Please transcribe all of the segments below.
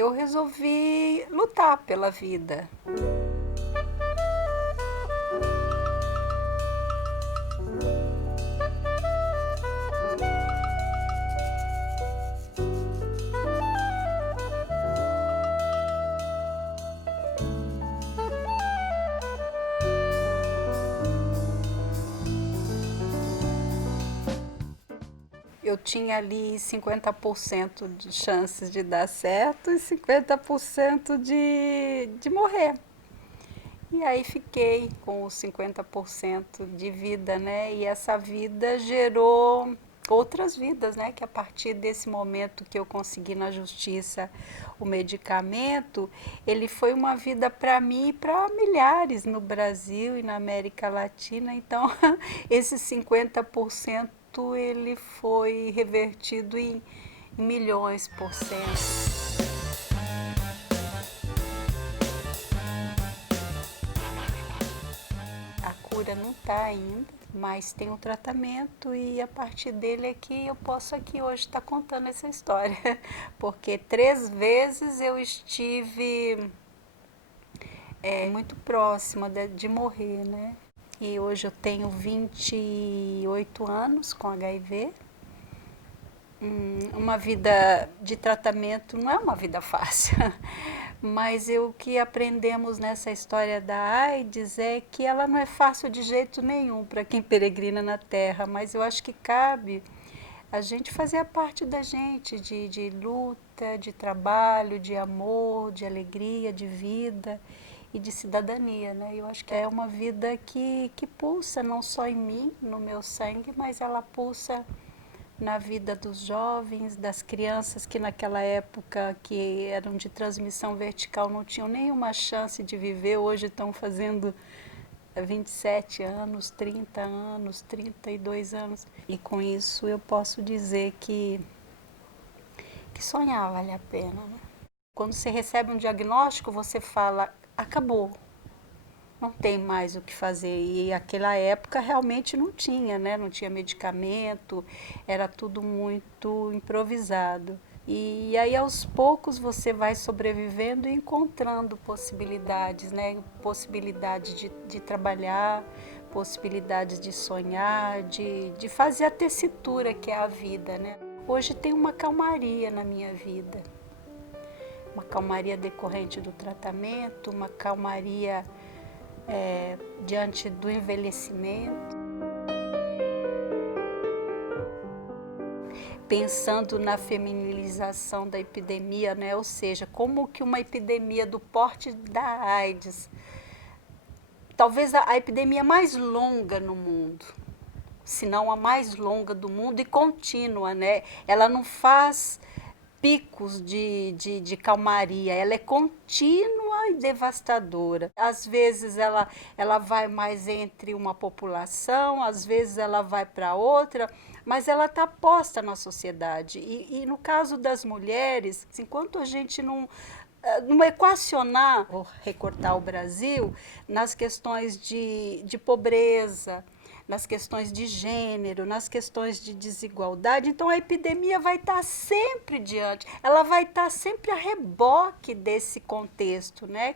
eu resolvi lutar pela vida. Eu tinha ali 50% de chances de dar certo e 50% de morrer. E aí fiquei com os 50% de vida, né? E essa vida gerou outras vidas, né? Que a partir desse momento que eu consegui na justiça o medicamento, ele foi uma vida para mim e para milhares no Brasil e na América Latina. Então, esses 50% ele foi revertido em milhões por cento. A cura não está ainda, mas tem um tratamento e a partir dele é que eu posso aqui hoje estar contando essa história. Porque 3 vezes eu estive muito próxima de morrer, né? E hoje eu tenho 28 anos com HIV. Uma vida de tratamento não é uma vida fácil, mas o que aprendemos nessa história da AIDS é que ela não é fácil de jeito nenhum para quem peregrina na Terra, mas eu acho que cabe a gente fazer a parte da gente, de luta, de trabalho, de amor, de alegria, de vida e de cidadania, né? Eu acho que é uma vida que pulsa não só em mim, no meu sangue, mas ela pulsa na vida dos jovens, das crianças que naquela época que eram de transmissão vertical não tinham nenhuma chance de viver, hoje estão fazendo 27 anos, 30 anos, 32 anos. E com isso eu posso dizer que sonhar vale a pena, né? Quando você recebe um diagnóstico, você fala, acabou, não tem mais o que fazer. E aquela época realmente não tinha, né? Não tinha medicamento, era tudo muito improvisado. E aí aos poucos você vai sobrevivendo e encontrando possibilidades, né? Possibilidade de trabalhar, possibilidades de sonhar, de fazer a tessitura que é a vida, né? Hoje tem uma calmaria na minha vida, uma calmaria decorrente do tratamento, uma calmaria diante do envelhecimento, pensando na feminilização da epidemia, né? Ou seja, como que uma epidemia do porte da AIDS, talvez a epidemia mais longa no mundo, se não a mais longa do mundo e contínua, né? Ela não faz picos de calmaria, ela é contínua e devastadora. Às vezes ela vai mais entre uma população, às vezes ela vai para outra, mas ela está posta na sociedade. E no caso das mulheres, enquanto a gente não equacionar, vou recortar o Brasil, nas questões de pobreza, nas questões de gênero, nas questões de desigualdade. Então a epidemia vai estar sempre diante, ela vai estar sempre a reboque desse contexto, né?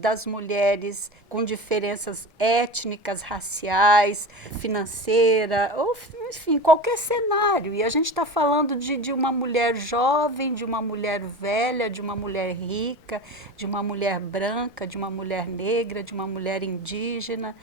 Das mulheres com diferenças étnicas, raciais, financeira, ou enfim, qualquer cenário. E a gente está falando de uma mulher jovem, de uma mulher velha, de uma mulher rica, de uma mulher branca, de uma mulher negra, de uma mulher indígena.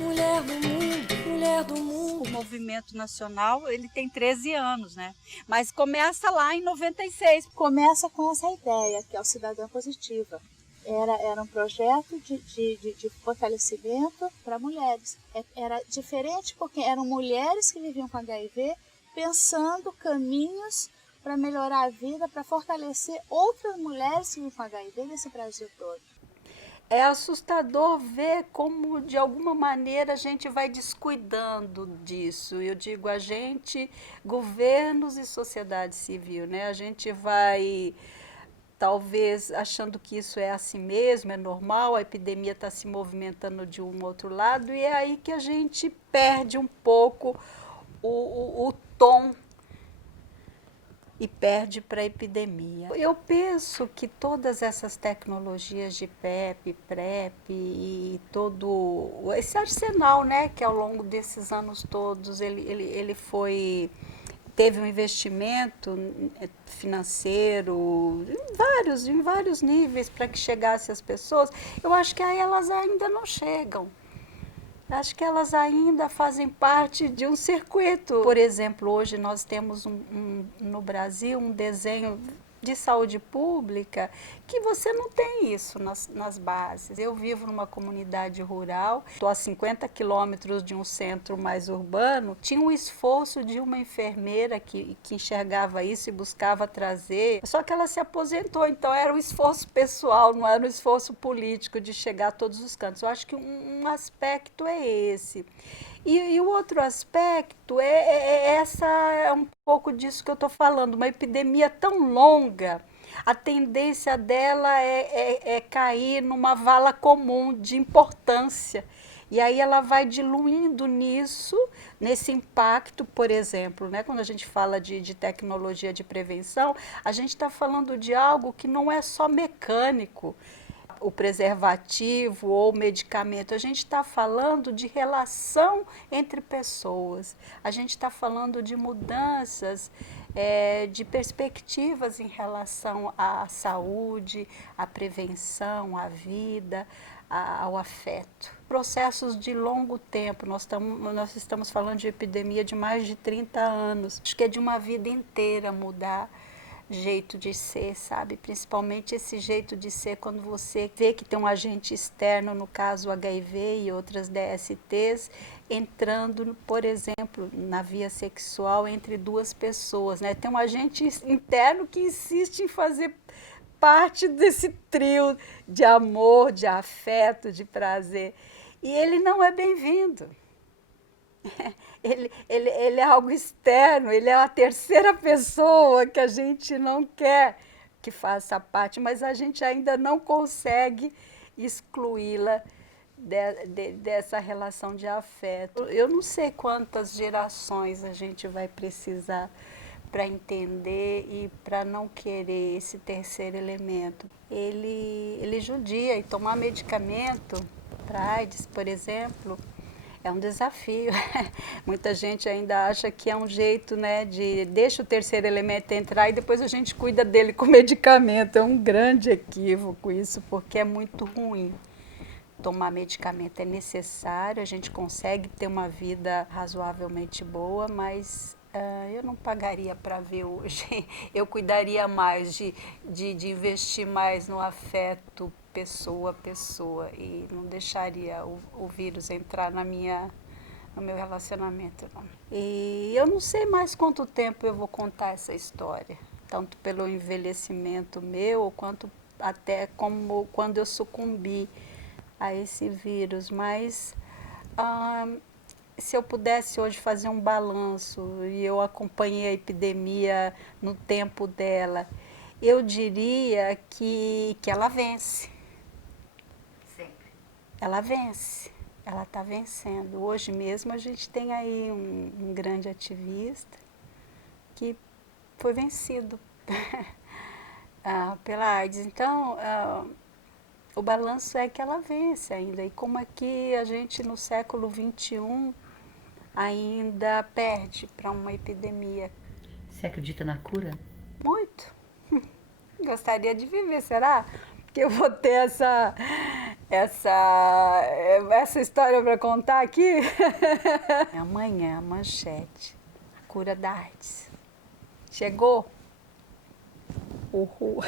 Mulher do mundo, mulher do mundo. O movimento nacional, ele tem 13 anos, né? Mas começa lá em 96. Começa com essa ideia, que é o Cidadã Positiva. Era um projeto de fortalecimento para mulheres. Era diferente porque eram mulheres que viviam com HIV pensando caminhos para melhorar a vida, para fortalecer outras mulheres que vivem com HIV nesse Brasil todo. É assustador ver como, de alguma maneira, a gente vai descuidando disso. Eu digo a gente, governos e sociedade civil, né? A gente vai, talvez, achando que isso é assim mesmo, é normal, a epidemia está se movimentando de um outro lado, e é aí que a gente perde um pouco o tom e perde para a epidemia. Eu penso que todas essas tecnologias de PEP, PrEP e todo esse arsenal, né, que ao longo desses anos todos ele foi teve um investimento financeiro em vários níveis para que chegasse às pessoas, eu acho que aí elas ainda não chegam. Acho que elas ainda fazem parte de um circuito. Por exemplo, hoje nós temos no Brasil um desenho de saúde pública que você não tem isso nas bases. Eu vivo numa comunidade rural, estou a 50 quilômetros de um centro mais urbano. Tinha um esforço de uma enfermeira que enxergava isso e buscava trazer, só que ela se aposentou, então era um esforço pessoal, não era um esforço político de chegar a todos os cantos. Eu acho que um aspecto é esse. E o outro aspecto é um pouco disso que eu estou falando, uma epidemia tão longa, a tendência dela é cair numa vala comum de importância. E aí ela vai diluindo nisso, nesse impacto, por exemplo, né? Quando a gente fala de tecnologia de prevenção, a gente está falando de algo que não é só mecânico, o preservativo ou o medicamento, a gente está falando de relação entre pessoas, a gente está falando de mudanças, de perspectivas em relação à saúde, à prevenção, à vida, ao afeto. Processos de longo tempo, nós estamos falando de epidemia de mais de 30 anos, acho que é de uma vida inteira mudar jeito de ser, sabe? Principalmente esse jeito de ser quando você vê que tem um agente externo, no caso o HIV e outras DSTs, entrando, por exemplo, na via sexual entre duas pessoas, né? Tem um agente interno que insiste em fazer parte desse trio de amor, de afeto, de prazer. E ele não é bem-vindo. Ele é algo externo, ele é a terceira pessoa que a gente não quer que faça parte, mas a gente ainda não consegue excluí-la dessa relação de afeto. Eu não sei quantas gerações a gente vai precisar para entender e para não querer esse terceiro elemento. Ele judia, e tomar medicamento para AIDS, por exemplo, é um desafio. Muita gente ainda acha que é um jeito, né, de deixa o terceiro elemento entrar e depois a gente cuida dele com medicamento. É um grande equívoco isso, porque é muito ruim. Tomar medicamento é necessário, a gente consegue ter uma vida razoavelmente boa, mas eu não pagaria para ver hoje. Eu cuidaria mais de investir mais no afeto pessoa a pessoa e não deixaria o vírus entrar no meu relacionamento, não. E eu não sei mais quanto tempo eu vou contar essa história, tanto pelo envelhecimento meu, quanto até como quando eu sucumbi a esse vírus, mas se eu pudesse hoje fazer um balanço, e eu acompanhei a epidemia no tempo dela, eu diria que ela vence. Sempre. Ela vence, ela está vencendo. Hoje mesmo a gente tem aí um grande ativista que foi vencido pela AIDS. Então, o balanço é que ela vence ainda. E como é que a gente no século XXI ainda perde para uma epidemia? Você acredita na cura? Muito. Gostaria de viver, será? Que eu vou ter essa história para contar aqui? Amanhã, manchete. A cura da AIDS. Chegou? Uhul.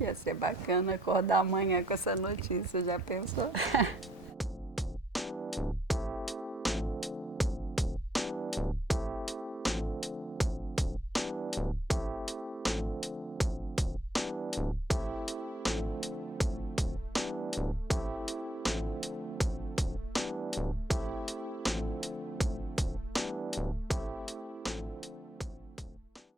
Ia ser bacana acordar amanhã com essa notícia, já pensou?